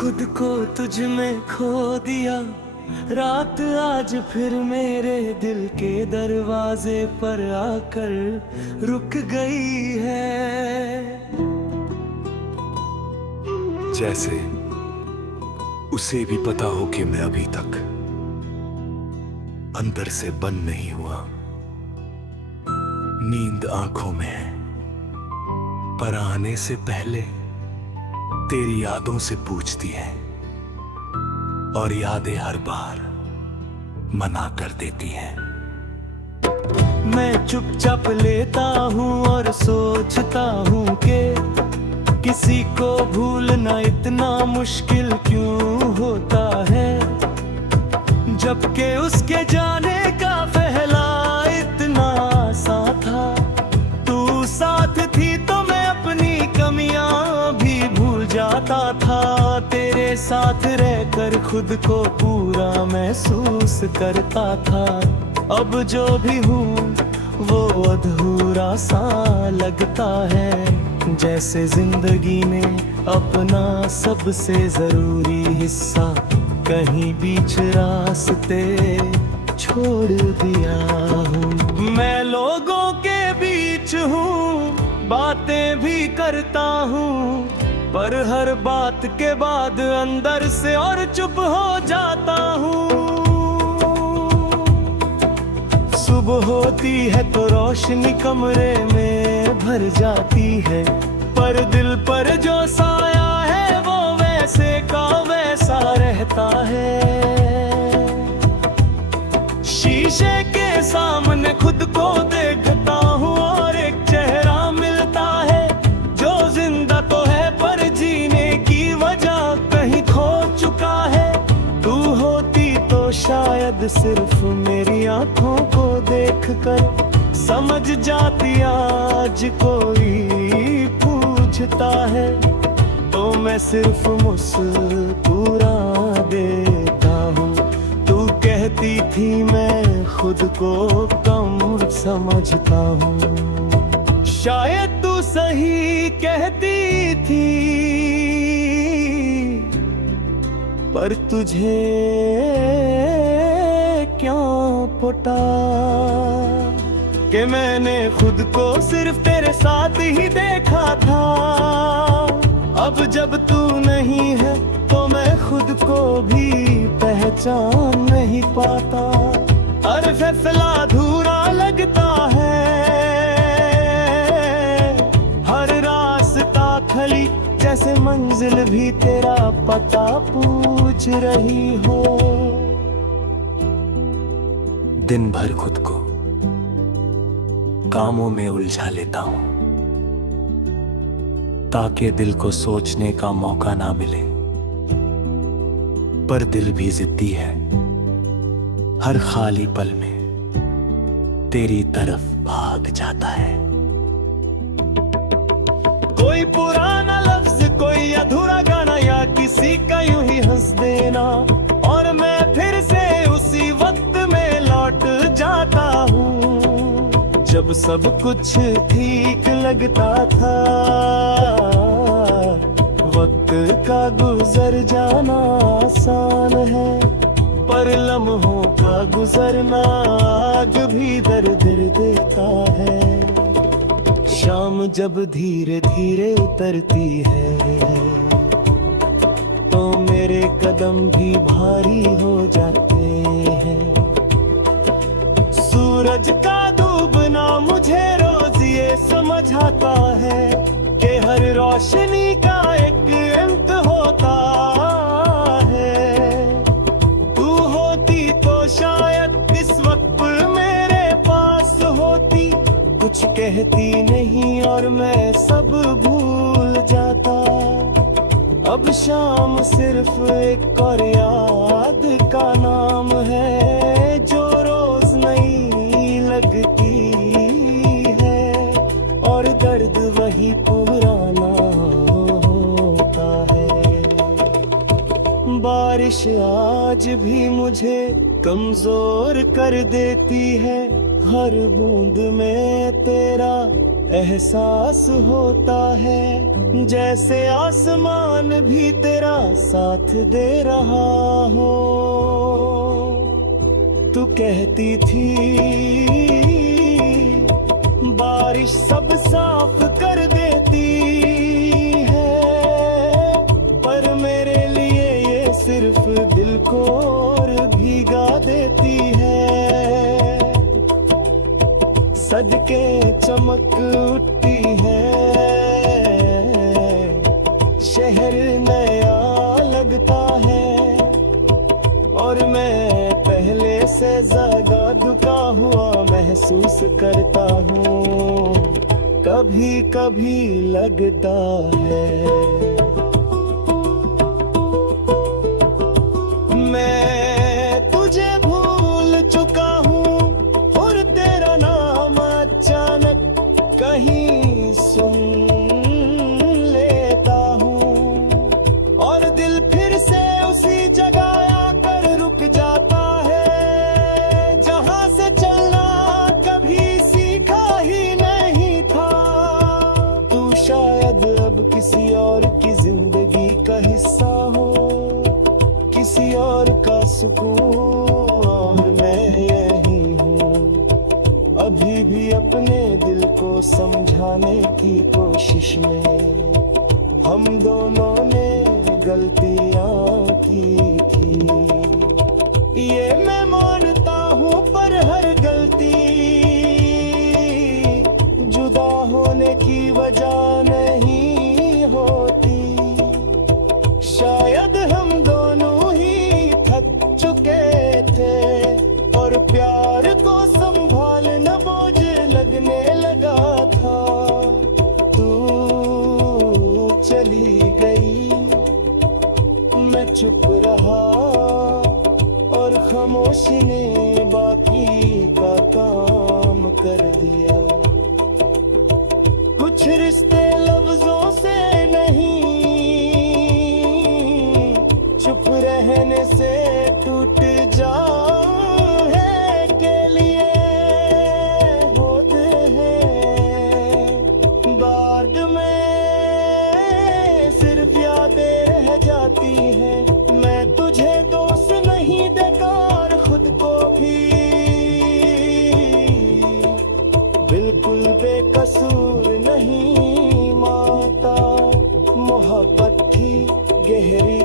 खुद को तुझ में खो दिया, रात आज फिर मेरे दिल के दरवाजे पर आकर रुक गई है। जैसे उसे भी पता हो कि मैं अभी तक अंदर से बंद नहीं हुआ। नींद आंखों में है, पर आने से पहले तेरी यादों से पूछती है, और यादें हर बार मना कर देती हैं। मैं चुपचाप लेता हूँ और सोचता हूँ कि किसी को भूलना इतना मुश्किल क्यों होता है, जबकि उसके जाने का पहला इतना आसान था। तू साथ थी तो मैं अपनी कमियां भी भूल जाता था। तेरे साथ रहकर खुद को पूरा महसूस करता था। अब जो भी हूँ वो अधूरा सा लगता है, जैसे जिंदगी ने अपना सबसे जरूरी हिस्सा कहीं बीच रास्ते छोड़ दिया हूँ। मैं लोगों के बीच हूँ, बातें भी करता हूँ, पर हर बात के बाद अंदर से और चुप हो जाता हूँ। सुबह होती है तो रोशनी कमरे में भर जाती है, पर दिल पर जो साया है वो वैसे का वैसा रहता है। शीशे के सामने खुद को देखता हूँ और एक चेहरा मिलता है जो जिंदा तो है पर जीने की वजह कहीं खो चुका है। तू होती तो शायद सिर्फ मेरी आंखों को देखकर समझ जाती आज कोई पूछता है, तो मैं सिर्फ मुस्कुरा देता हूँ। तू कहती थी मैं खुद को कम समझता हूँ, शायद तू सही कहती थी, पर तुझे क्या पता कि मैंने खुद को सिर्फ तेरे साथ ही देखा था। अब जब तू नहीं है तो मैं खुद को भी पहचान नहीं पाता। हर फैसला अधूरा लगता है, हर रास्ता खाली, जैसे मंजिल भी तेरा पता पूछ रही हो। दिन भर खुद को कामों में उलझा लेता हूं, ताकि दिल को सोचने का मौका ना मिले, पर दिल भी जिद्दी है। हर खाली पल में तेरी तरफ भाग जाता है। कोई पुराना लफ्ज, कोई अधूरा गाना या किसी का यूं ही हंस देना, और मैं फिर से उसी वक्त में लौट जाता हूँ जब सब कुछ ठीक लगता था। वक्त का गुजर जाना आसान है, पर लम्हों का गुजरना आग भी दर्द देता है। शाम जब धीरे धीरे उतरती है तो मेरे कदम भी भारी हो जाते हैं। सूरज का डूबना मुझे रोज ये समझाता है कि हर रोशनी का एक अंत होता है। तू होती तो शायद इस वक्त मेरे पास होती, कुछ कहती नहीं और मैं सब भूल जाता। अब शाम सिर्फ एक और याद का नाम है जो रोज नई लगती है, और दर्द वही पुराना होता है। बारिश आज भी मुझे कमजोर कर देती है, हर बूंद में तेरा एहसास होता है जैसे आसमान भी तेरा साथ दे रहा हो। तू कहती थी बारिश सब साफ कर देती है, पर मेरे लिए ये सिर्फ दिल को और भीगा देती है। सदके चमक उठती है, शहर नया लगता है, और मैं पहले से ज्यादा दुखा हुआ महसूस करता हूँ। कभी कभी लगता है मैं तुझे भूल चुका हूँ, और तेरा नाम अचानक कहीं सुन लेता हूँ, और दिल फिर से उसी जगह आकर रुक जाता है जहाँ से चलना कभी सीखा ही नहीं था। तू शायद अब किसी और की जिंदगी का हिस्सा हो, किसी और का सुकून, और मैं यही हूँ अभी भी अपने दिल को समझाने की कोशिश में। हम दोनों ने गलतियाँ की थी, ये मैं मानता हूँ, पर हर गलती जुदा होने की वजह नहीं होती। शायद हम दोनों ही थक चुके थे, और प्यार को संभालना बोझ लगने लगा था। तू चली गई, मैं चुप रहा, और खामोशी ने बाकी का काम कर दिया। कुछ रिश्ते लफ्जों से नहीं, चुप रहने से टूट जाए के लिए होते हैं। बाद में सिर्फ यादें रह जाती हैं। मैं तुझे दोस्त नहीं देता, और खुद को भी बिल्कुल बेकसूर नहीं मानता। मोहब्बत थी गहरी